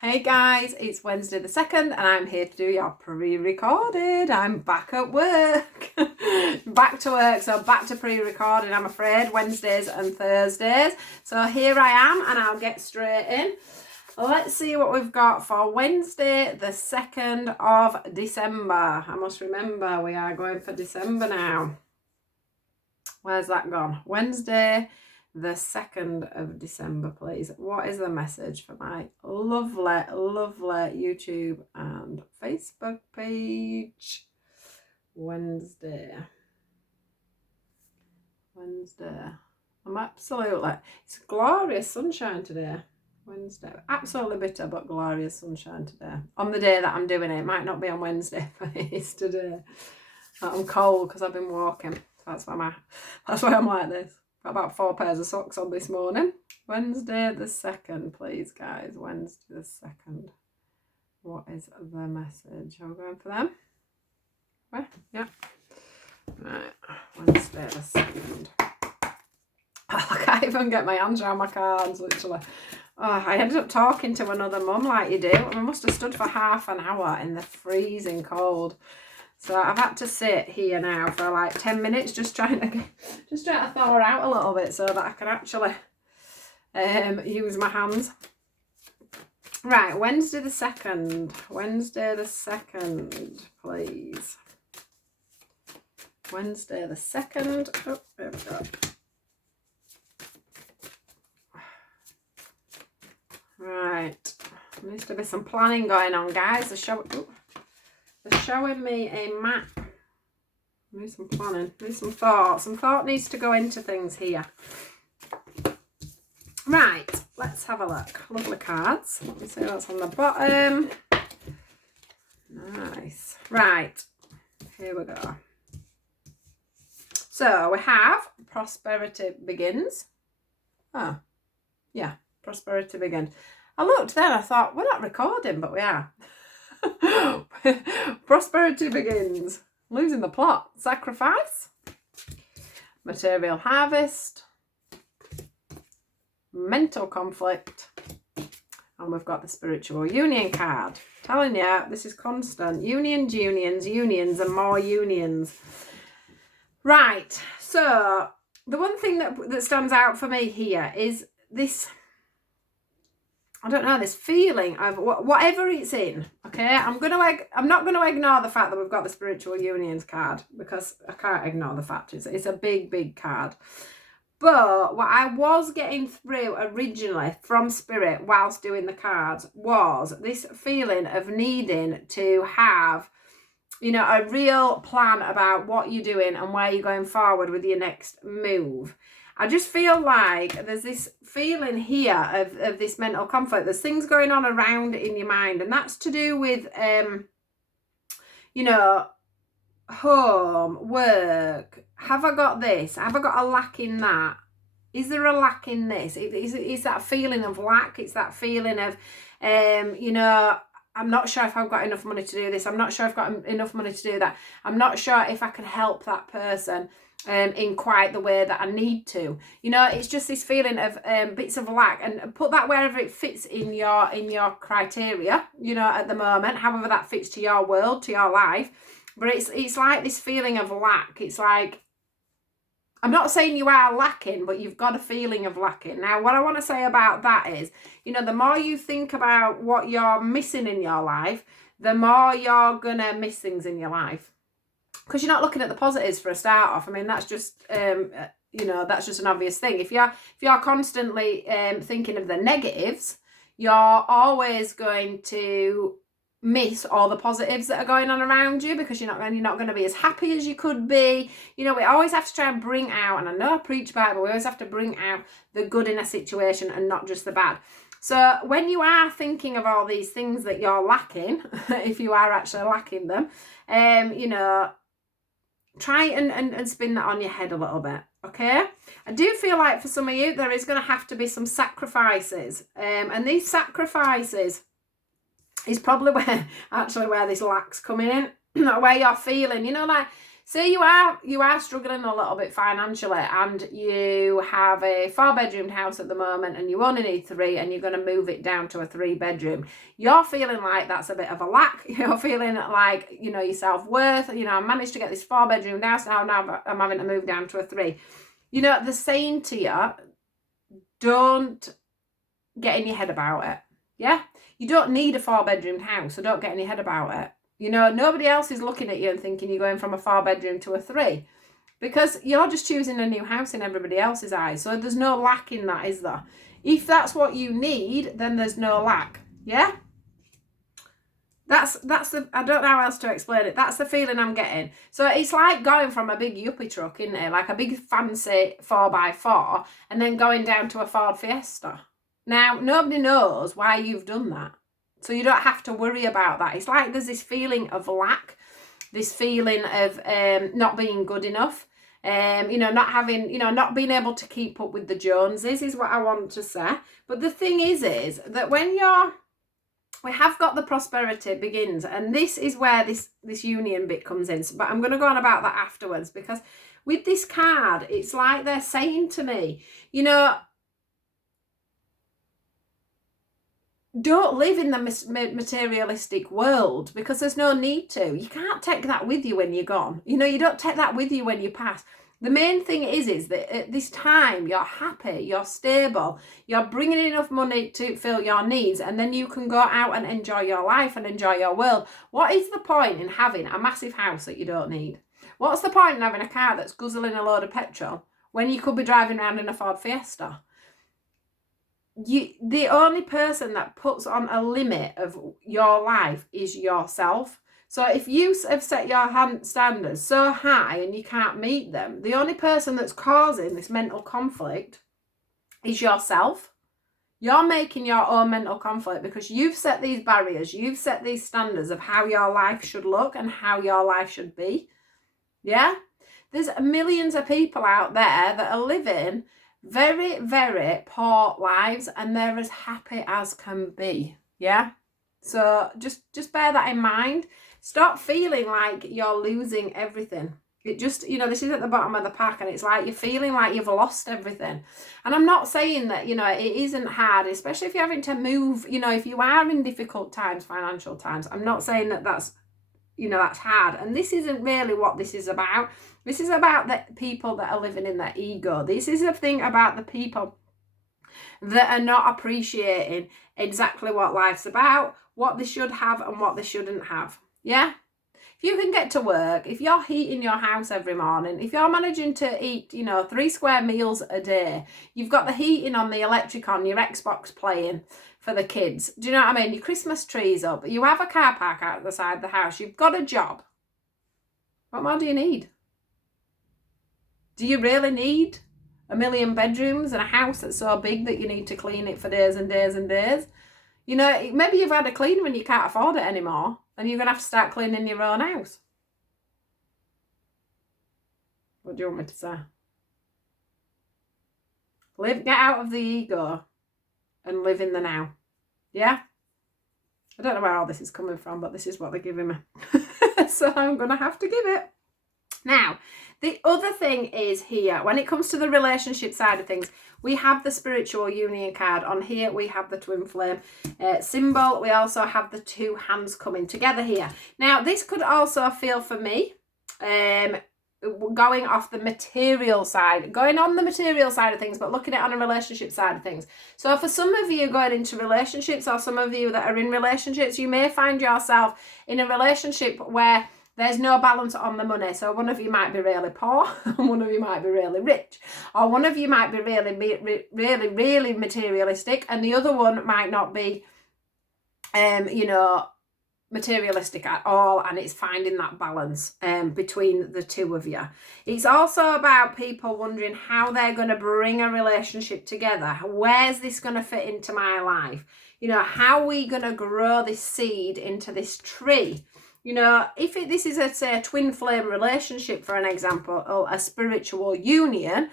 Hey guys, it's Wednesday the 2nd and I'm here to do your pre-recorded. I'm back at work. Back to work, so back to pre-recording, I'm afraid, Wednesdays and Thursdays. So here I am and I'll get straight in. Let's see what we've got for Wednesday the 2nd of December. I must remember we are going for December now. Where's that gone? Wednesday the 2nd of December, please. What is the message for my lovely YouTube and Facebook page? Wednesday. It's glorious sunshine today. Wednesday. Absolutely bitter, but glorious sunshine today. On the day that I'm doing it. It might not be on Wednesday, but it is today. I'm cold because I've been walking. That's why I'm like this. Got about 4 pairs of socks on this morning. Wednesday the 2nd, please, guys. Wednesday the 2nd. What is the message? Are we going for them? Where? Yeah. Right. Wednesday the 2nd. I can't even get my hands around my cards, literally. Oh, I ended up talking to another mum like you do. I must have stood for half an hour in the freezing cold. So I've had to sit here now for like 10 minutes just trying to thaw her out a little bit so that I can actually use my hands. Right, Wednesday the 2nd. Wednesday the 2nd, please. Wednesday the 2nd. Oh, there we go. Right. There needs to be some planning going on, guys. They're showing me a map. Need some planning, need some thought. Some thought needs to go into things here. Right, let's have a look. Lovely cards. Let me see what's on the bottom. Nice. Right, here we go. So we have prosperity begins. Oh, yeah, prosperity begins. I looked then, I thought, we're not recording, but we are. Prosperity begins. Losing the plot. Sacrifice. Material harvest. Mental conflict. And we've got the spiritual union card. Telling you, this is constant. Unions, and more unions. Right. So, the one thing that stands out for me here is this... I don't know, this feeling of whatever it's in, okay? I'm not going to ignore the fact that we've got the spiritual unions card because I can't ignore the fact it's a big card. But what I was getting through originally from Spirit whilst doing the cards was this feeling of needing to have, a real plan about what you're doing and where you're going forward with your next move. I just feel like there's this feeling here of this mental conflict. There's things going on around in your mind, and that's to do with, home, work. Have I got this? Have I got a lack in that? Is there a lack in this? It's that feeling of lack. It's that feeling of, I'm not sure if I've got enough money to do this. I'm not sure if I've got enough money to do that. I'm not sure if I can help that person in quite the way that I need to. It's just this feeling of bits of lack, and put that wherever it fits in your criteria, at the moment, however that fits to your world, to your life. But it's like this feeling of lack. It's like, I'm not saying you are lacking, but you've got a feeling of lacking. Now, what I want to say about that is, the more you think about what you're missing in your life, the more you're going to miss things in your life. Because you're not looking at the positives for a start off. I mean, that's just, that's just an obvious thing. If you're constantly thinking of the negatives, you're always going to miss all the positives that are going on around you, because you're not going to be as happy as you could be. We always have to try and bring out, and I know I preach about it, but we always have to bring out the good in a situation and not just the bad. So when you are thinking of all these things that you're lacking, if you are actually lacking them, try and spin that on your head a little bit, okay? I do feel like for some of you, there is going to have to be some sacrifices. And these sacrifices is probably where this lack's coming in, where you're feeling, say you are struggling a little bit financially, and you have a 4-bedroom house at the moment and you only need 3, and you're going to move it down to a 3-bedroom. You're feeling like that's a bit of a lack. You're feeling like, you know, your self-worth. You know, I managed to get this 4-bedroom house, now I'm having to move down to a 3. You know, they're saying to you, don't get in your head about it. Yeah, you don't need a 4-bedroom house, so don't get in your head about it. You know, nobody else is looking at you and thinking you're going from a 4-bedroom to a 3, because you're just choosing a new house in everybody else's eyes. So there's no lack in that, is there? If that's what you need, then there's no lack. Yeah? That's the, I don't know how else to explain it. That's the feeling I'm getting. So it's like going from a big yuppie truck, isn't it? Like a big fancy 4x4, and then going down to a Ford Fiesta. Now, nobody knows why you've done that. So you don't have to worry about that. It's like there's this feeling of lack, this feeling of not being good enough, you know, not having, you know, not being able to keep up with the Joneses is what I want to say. But the thing is that when we have got the prosperity begins, and this is where this union bit comes in. But I'm going to go on about that afterwards, because with this card, it's like they're saying to me, you know, don't live in the materialistic world, because there's no need to. You can't take that with you when you're gone. You know, you don't take that with you when you pass. The main thing is that at this time, you're happy, you're stable, you're bringing enough money to fill your needs, and then you can go out and enjoy your life and enjoy your world. What is the point in having a massive house that you don't need? What's the point in having a car that's guzzling a load of petrol when you could be driving around in a Ford Fiesta? The only person that puts on a limit of your life is yourself. So if you have set your standards so high and you can't meet them, the only person that's causing this mental conflict is yourself. You're making your own mental conflict because you've set these barriers, you've set these standards of how your life should look and how your life should be. Yeah? There's millions of people out there that are living very, very poor lives, and they're as happy as can be. Yeah? So just bear that in mind. Stop feeling like you're losing everything. It just, you know, this is at the bottom of the pack, and it's like you're feeling like you've lost everything. And I'm not saying that, you know, it isn't hard, especially if you're having to move, you know, if you are in difficult times, financial times. I'm not saying that that's, you know, that's hard. And this isn't really what this is about. This is about the people that are living in their ego. This is a thing about the people that are not appreciating exactly what life's about, what they should have and what they shouldn't have. Yeah? If you can get to work, if you're heating your house every morning, if you're managing to eat, you know, 3 square meals a day, you've got the heating on, the electric on, your Xbox playing for the kids. Do you know what I mean? Your Christmas tree's up. You have a car park out the side of the house. You've got a job. What more do you need? Do you really need 1 million bedrooms and a house that's so big that you need to clean it for days and days and days? You know, maybe you've had a clean when you can't afford it anymore, and you're going to have to start cleaning your own house. What do you want me to say? Get out of the ego and live in the now. Yeah? I don't know where all this is coming from, but this is what they're giving me. So I'm going to have to give it. Now, the other thing is here, when it comes to the relationship side of things, we have the spiritual union card. On here, we have the twin flame symbol. We also have the 2 hands coming together here. Now, this could also feel for me, going off the material side, going on the material side of things, but looking at it on a relationship side of things. So for some of you going into relationships, or some of you that are in relationships, you may find yourself in a relationship where there's no balance on the money. So one of you might be really poor, and one of you might be really rich. Or one of you might be really materialistic, and the other one might not be, you know, materialistic at all, and it's finding that balance between the two of you. It's also about people wondering how they're going to bring a relationship together. Where's this going to fit into my life? You know, how are we going to grow this seed into this tree? You know, if this is, say, a twin flame relationship, for an example, or a spiritual union,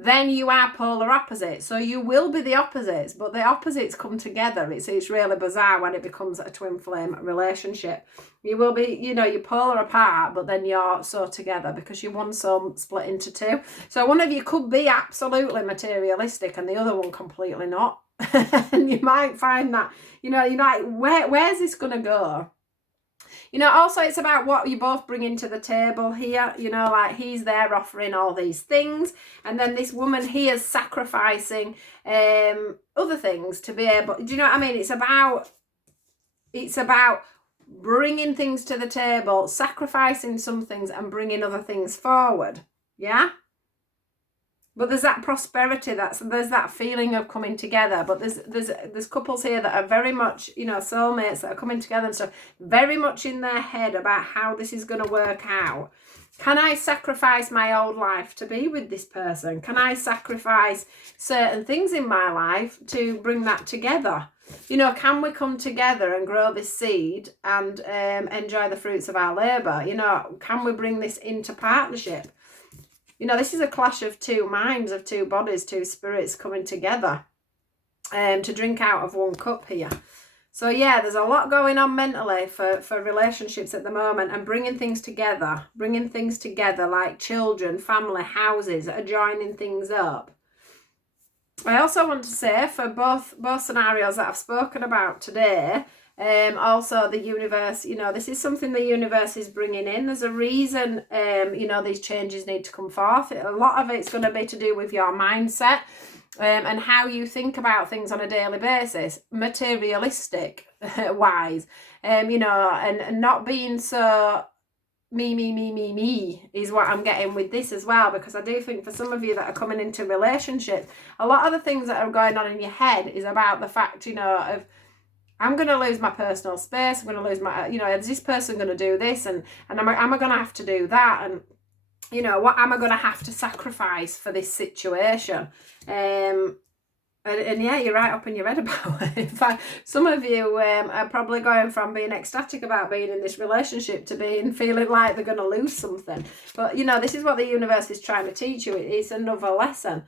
then you are polar opposites. So you will be the opposites, but the opposites come together. It's really bizarre when it becomes a twin flame relationship. You will be, you know, you're polar apart, but then you're so together because you're one soul split into two. So one of you could be absolutely materialistic and the other one completely not. And you might find that, you know, you're like, where's this going to go? You know, also it's about what you both bring into the table here. You know, like he's there offering all these things, and then this woman here is sacrificing other things to be able, do you know what I mean? It's about bringing things to the table, sacrificing some things and bringing other things forward. Yeah? But there's that prosperity, there's that feeling of coming together. But there's couples here that are very much, you know, soulmates that are coming together and stuff, very much in their head about how this is going to work out. Can I sacrifice my old life to be with this person? Can I sacrifice certain things in my life to bring that together? You know, can we come together and grow this seed and enjoy the fruits of our labour? You know, can we bring this into partnership? You know, this is a clash of two minds, of two bodies, two spirits coming together to drink out of one cup here. So, yeah, there's a lot going on mentally for relationships at the moment, and bringing things together like children, family, houses, are joining things up. I also want to say for both scenarios that I've spoken about today, also the universe, you know, this is something the universe is bringing in. There's a reason, you know, these changes need to come forth. A lot of it's going to be to do with your mindset and how you think about things on a daily basis, materialistic wise, you know, and not being so me is what I'm getting with this as well, because I do think for some of you that are coming into relationships, a lot of the things that are going on in your head is about the fact, you know, of I'm going to lose my personal space. I'm going to lose my, you know, is this person going to do this? And am I going to have to do that? And, you know, what am I going to have to sacrifice for this situation? And yeah, you're right up in your head about it. In fact, some of you are probably going from being ecstatic about being in this relationship to feeling like they're going to lose something. But, you know, this is what the universe is trying to teach you. It's another lesson.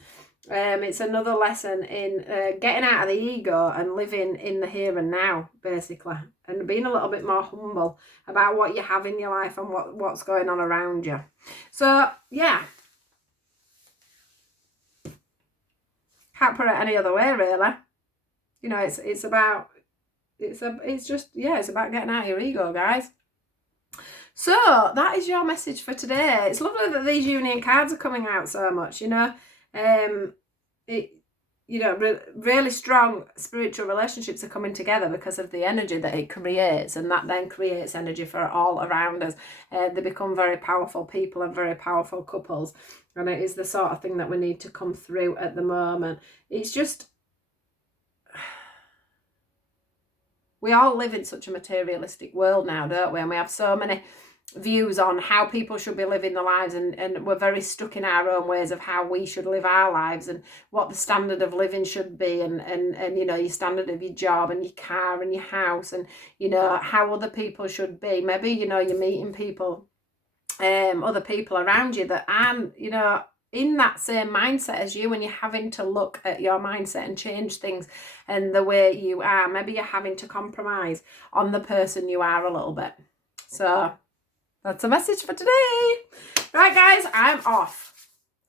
It's another lesson in getting out of the ego and living in the here and now, basically, and being a little bit more humble about what you have in your life and what's going on around you. So, yeah. Can't put it any other way, really. You know, it's about getting out of your ego, guys. So that is your message for today. It's lovely that these union cards are coming out so much, you know. Really strong spiritual relationships are coming together because of the energy that it creates, and that then creates energy for all around us. They become very powerful people and very powerful couples, and it is the sort of thing that we need to come through at the moment. It's just, we all live in such a materialistic world now, don't we? And we have so many views on how people should be living their lives, and we're very stuck in our own ways of how we should live our lives and what the standard of living should be, and you know, your standard of your job and your car and your house, and you know, how other people should be. Maybe, you know, you're meeting people, other people around you that aren't, you know, in that same mindset as you, and you're having to look at your mindset and change things and the way you are. Maybe you're having to compromise on the person you are a little bit. So that's a message for today. Right, guys, I'm off.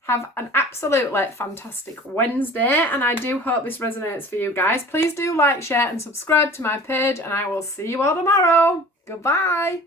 Have an absolutely fantastic Wednesday, and I do hope this resonates for you guys. Please do like, share, and subscribe to my page, and I will see you all tomorrow. Goodbye.